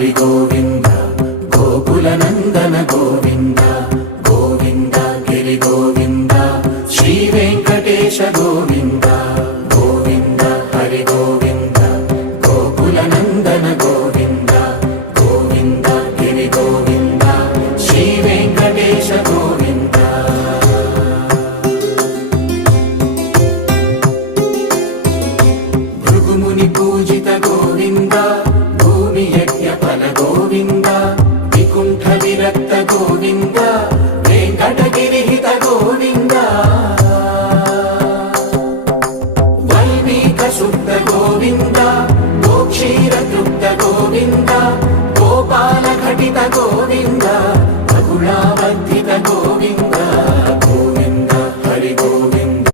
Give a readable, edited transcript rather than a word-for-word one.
హరి గోవింద గోకుల నందన గోవింద గోవింద గిరి గోవింద శ్రీ వెంకటేశ గోవింద గోవింద హరి గోవింద గోకుల నందన గోవింద గోవింద గిరి గోవింద శ్రీ వెంకటేశ గోవింద భృగుముని పూజిత గోవింద భూమి యజ్ఞ ఫల గోవింద వికుంఠ విరక్త గోవింద వెంకటగిరిహిత గోవింద వైదిక శుద్ధ గోవింద గోక్షీర తృప్త గోవింద గోపాల ఘటిత గోవింద